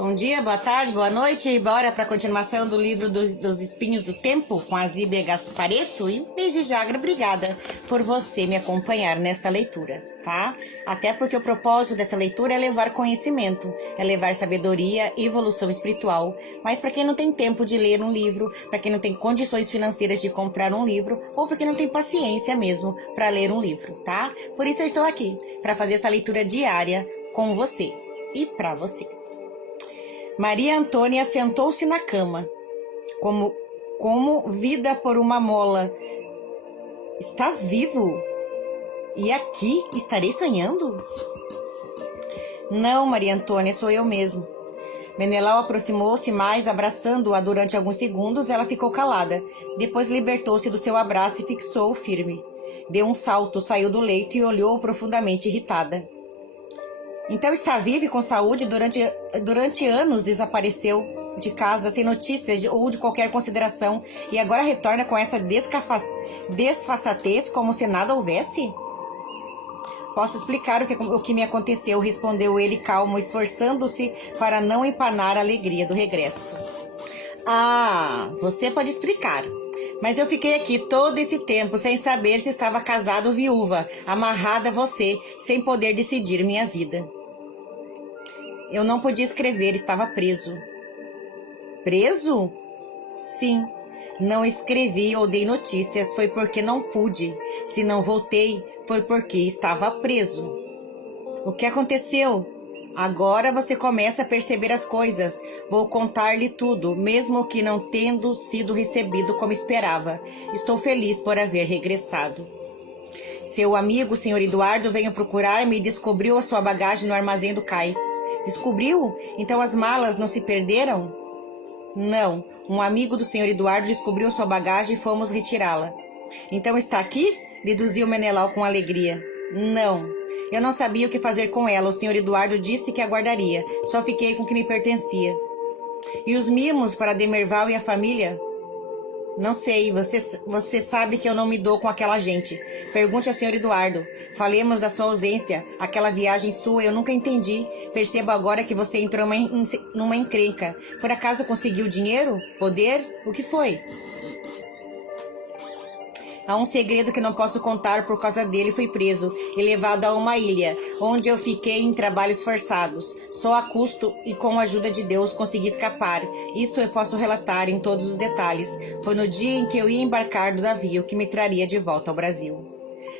Bom dia, boa tarde, boa noite. Bora para a continuação do livro dos Espinhos do Tempo com a Zíbia Gasparetto. E desde já, obrigada por você me acompanhar nesta leitura, tá? Até porque o propósito dessa leitura é levar conhecimento, é levar sabedoria e evolução espiritual. Mas para quem não tem tempo de ler um livro, para quem não tem condições financeiras de comprar um livro, ou para quem não tem paciência mesmo para ler um livro, tá? Por isso eu estou aqui, para fazer essa leitura diária com você e para você. Maria Antônia sentou-se na cama, como vida por uma mola. Está vivo? E aqui estarei sonhando? Não, Maria Antônia, sou eu mesmo. Menelau aproximou-se mais, abraçando-a durante alguns segundos. Ela ficou calada. Depois libertou-se do seu abraço e fixou-o firme. Deu um salto, saiu do leito e olhou profundamente irritada. Então está viva e com saúde, durante anos desapareceu de casa sem notícias ou de qualquer consideração e agora retorna com essa desfaçatez como se nada houvesse? Posso explicar o que me aconteceu, respondeu ele calmo, esforçando-se para não empanar a alegria do regresso. Ah, você pode explicar. Mas eu fiquei aqui todo esse tempo sem saber se estava casada ou viúva, amarrada a você, sem poder decidir minha vida. Eu não podia escrever, estava preso. Preso? Sim. Não escrevi ou dei notícias, foi porque não pude. Se não voltei, foi porque estava preso. O que aconteceu? Agora você começa a perceber as coisas. Vou contar-lhe tudo, mesmo que não tendo sido recebido como esperava. Estou feliz por haver regressado. Seu amigo, o Sr. Eduardo, veio procurar-me e descobriu a sua bagagem no armazém do cais. Descobriu? Então as malas não se perderam? Não. Um amigo do Sr. Eduardo descobriu sua bagagem e fomos retirá-la. Então está aqui? Deduziu Menelau com alegria. Não. Eu não sabia o que fazer com ela. O Sr. Eduardo disse que a guardaria. Só fiquei com o que me pertencia. E os mimos para Demerval e a família? Não sei, você sabe que eu não me dou com aquela gente. Pergunte ao Sr. Eduardo. Falemos da sua ausência. Aquela viagem sua eu nunca entendi. Percebo agora que você entrou numa encrenca. Por acaso conseguiu dinheiro? Poder? O que foi? Há um segredo que não posso contar, por causa dele fui preso e levado a uma ilha, onde eu fiquei em trabalhos forçados. Só a custo e com a ajuda de Deus consegui escapar. Isso eu posso relatar em todos os detalhes. Foi no dia em que eu ia embarcar do navio que me traria de volta ao Brasil.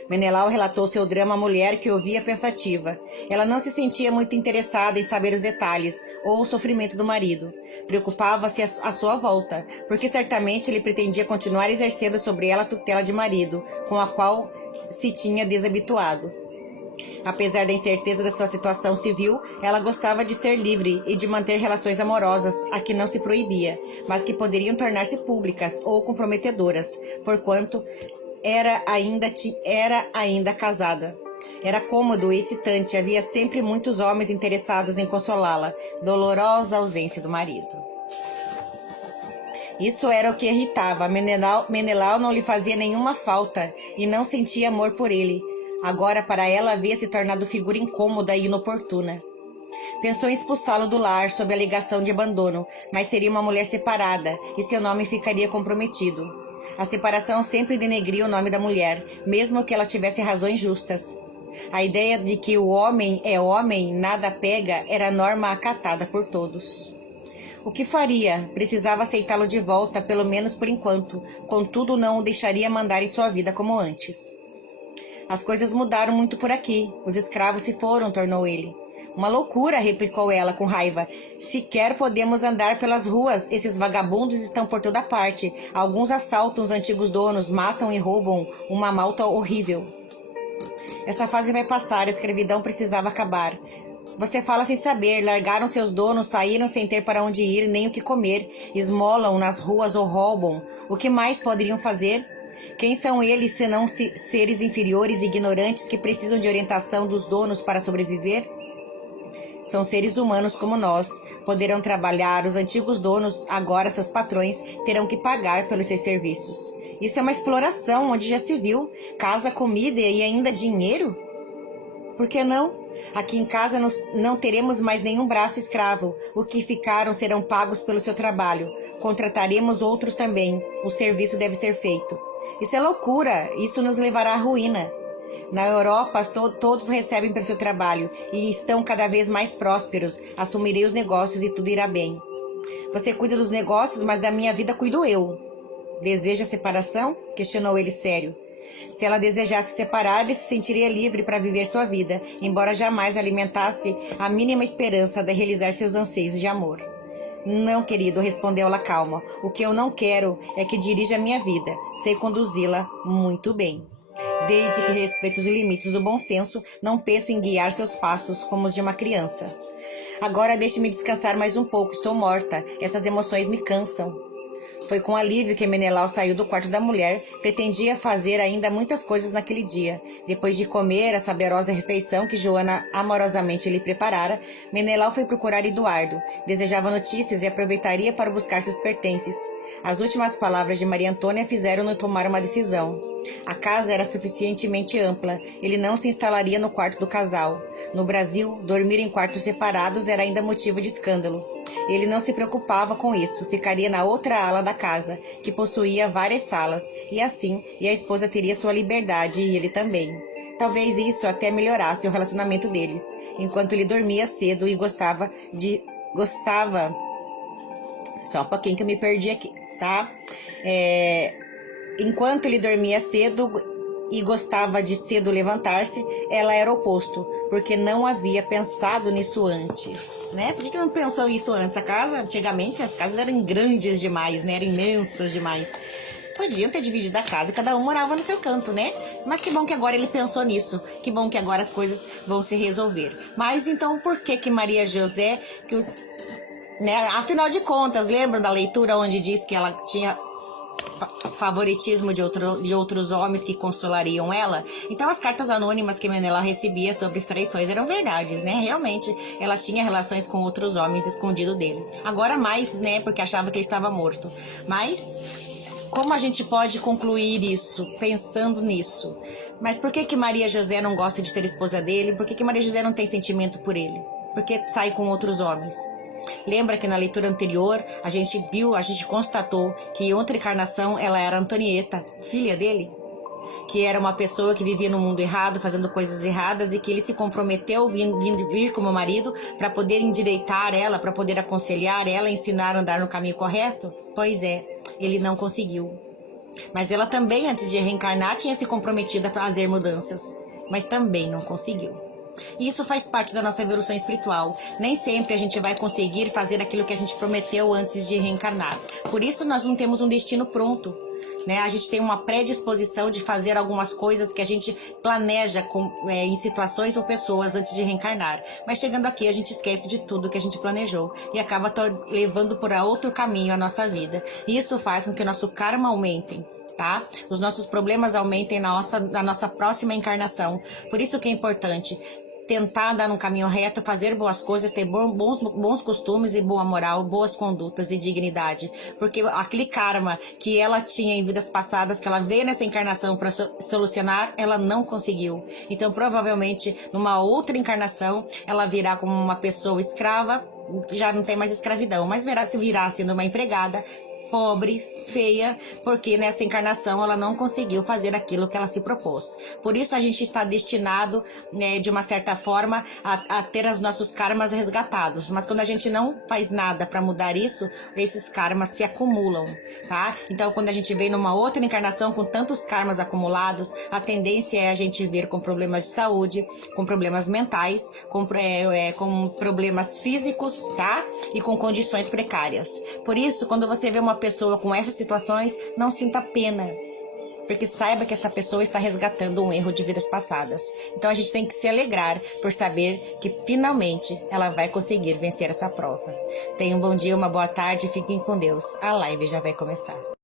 Menelau relatou seu drama à mulher, que ouvia pensativa. Ela não se sentia muito interessada em saber os detalhes ou o sofrimento do marido. Preocupava-se à sua volta, porque certamente ele pretendia continuar exercendo sobre ela a tutela de marido, com a qual se tinha desabituado. Apesar da incerteza da sua situação civil, ela gostava de ser livre e de manter relações amorosas, a que não se proibia, mas que poderiam tornar-se públicas ou comprometedoras, porquanto era ainda casada. Era cômodo e excitante, havia sempre muitos homens interessados em consolá-la, dolorosa ausência do marido. Isso era o que irritava. Menelau não lhe fazia nenhuma falta e não sentia amor por ele. Agora, para ela, havia se tornado figura incômoda e inoportuna. Pensou em expulsá-lo do lar sob a alegação de abandono, mas seria uma mulher separada e seu nome ficaria comprometido. A separação sempre denegria o nome da mulher, mesmo que ela tivesse razões justas. A ideia de que o homem é homem, nada pega, era norma acatada por todos. O que faria? Precisava aceitá-lo de volta, pelo menos por enquanto. Contudo, não o deixaria mandar em sua vida como antes. As coisas mudaram muito por aqui. Os escravos se foram, tornou ele. Uma loucura, replicou ela com raiva. Sequer podemos andar pelas ruas. Esses vagabundos estão por toda parte. Alguns assaltam os antigos donos, matam e roubam. Uma malta horrível. Essa fase vai passar. A escravidão precisava acabar. Você fala sem saber. Largaram seus donos, saíram sem ter para onde ir, nem o que comer. Esmolam nas ruas ou roubam. O que mais poderiam fazer? Quem são eles, senão seres inferiores e ignorantes que precisam de orientação dos donos para sobreviver? São seres humanos como nós. Poderão trabalhar. Os antigos donos, agora seus patrões, terão que pagar pelos seus serviços. Isso é uma exploração, onde já se viu. Casa, comida e ainda dinheiro? Por que não? Aqui em casa não teremos mais nenhum braço escravo. O que ficaram serão pagos pelo seu trabalho. Contrataremos outros também. O serviço deve ser feito. Isso é loucura. Isso nos levará à ruína. Na Europa, todos recebem pelo seu trabalho e estão cada vez mais prósperos. Assumirei os negócios e tudo irá bem. Você cuida dos negócios, mas da minha vida cuido eu. Deseja separação? Questionou ele sério. Se ela desejasse separar-lhe, se sentiria livre para viver sua vida, embora jamais alimentasse a mínima esperança de realizar seus anseios de amor. Não, querido, respondeu ela calma. O que eu não quero é que dirija a minha vida. Sei conduzi-la muito bem. Desde que respeite os limites do bom senso, não penso em guiar seus passos como os de uma criança. Agora deixe-me descansar mais um pouco, estou morta. Essas emoções me cansam. Foi com alívio que Menelau saiu do quarto da mulher. Pretendia fazer ainda muitas coisas naquele dia. Depois de comer a saborosa refeição que Joana amorosamente lhe preparara, Menelau foi procurar Eduardo. Desejava notícias e aproveitaria para buscar seus pertences. As últimas palavras de Maria Antônia fizeram-no tomar uma decisão. A casa era suficientemente ampla. Ele não se instalaria no quarto do casal. No Brasil, dormir em quartos separados era ainda motivo de escândalo. Ele não se preocupava com isso, ficaria na outra ala da casa, que possuía várias salas, e assim, a esposa teria sua liberdade e ele também. Talvez isso até melhorasse o relacionamento deles, enquanto ele dormia cedo e gostava... Só um pouquinho que eu me perdi aqui, tá? Enquanto ele dormia cedo e gostava de cedo levantar-se, ela era o oposto, porque não havia pensado nisso antes, né? Por que não pensou isso antes? Antigamente, as casas eram grandes demais, né? Eram imensas demais. Podiam ter dividido a casa e cada um morava no seu canto, né? Mas que bom que agora ele pensou nisso. Que bom que agora as coisas vão se resolver. Mas então, por que Maria José... Afinal de contas, lembram da leitura onde diz que ela tinha... favoritismo de outros homens que consolariam ela? Então as cartas anônimas que Menelau recebia sobre as traições eram verdades, né? Realmente ela tinha relações com outros homens escondido dele. Agora mais, né? Porque achava que ele estava morto. Mas como a gente pode concluir isso pensando nisso? Mas por que Maria José não gosta de ser esposa dele? Por que Maria José não tem sentimento por ele? Por que sai com outros homens? Lembra que na leitura anterior a gente constatou que em outra encarnação ela era Antonieta, filha dele? Que era uma pessoa que vivia no mundo errado, fazendo coisas erradas, e que ele se comprometeu vir como marido para poder endireitar ela, para poder aconselhar ela, ensinar a andar no caminho correto? Pois é, ele não conseguiu. Mas ela também, antes de reencarnar, tinha se comprometido a fazer mudanças, mas também não conseguiu. E isso faz parte da nossa evolução espiritual. Nem sempre a gente vai conseguir fazer aquilo que a gente prometeu antes de reencarnar. Por isso nós não temos um destino pronto, né? A gente tem uma predisposição de fazer algumas coisas que a gente planeja em situações ou pessoas antes de reencarnar. Mas chegando aqui a gente esquece de tudo que a gente planejou e acaba levando por outro caminho a nossa vida. E isso faz com que o nosso karma aumente. Tá? Os nossos problemas aumentem na nossa próxima encarnação. Por isso que é importante tentar andar no caminho reto, fazer boas coisas, ter bons costumes e boa moral, boas condutas e dignidade. Porque aquele karma que ela tinha em vidas passadas, que ela veio nessa encarnação para solucionar, ela não conseguiu. Então, provavelmente, numa outra encarnação, ela virá como uma pessoa escrava, já não tem mais escravidão, mas virá sendo uma empregada, pobre, feia, porque nessa encarnação ela não conseguiu fazer aquilo que ela se propôs. Por isso a gente está destinado, né, de uma certa forma, a ter os nossos karmas resgatados. Mas quando a gente não faz nada para mudar isso, esses karmas se acumulam, tá? Então quando a gente vem numa outra encarnação com tantos karmas acumulados, a tendência é a gente vir com problemas de saúde, com problemas mentais, com problemas físicos, tá? E com condições precárias. Por isso, quando você vê uma pessoa com essas situações, não sinta pena, porque saiba que essa pessoa está resgatando um erro de vidas passadas. Então a gente tem que se alegrar por saber que finalmente ela vai conseguir vencer essa prova. Tenham um bom dia, uma boa tarde, fiquem com Deus. A live já vai começar.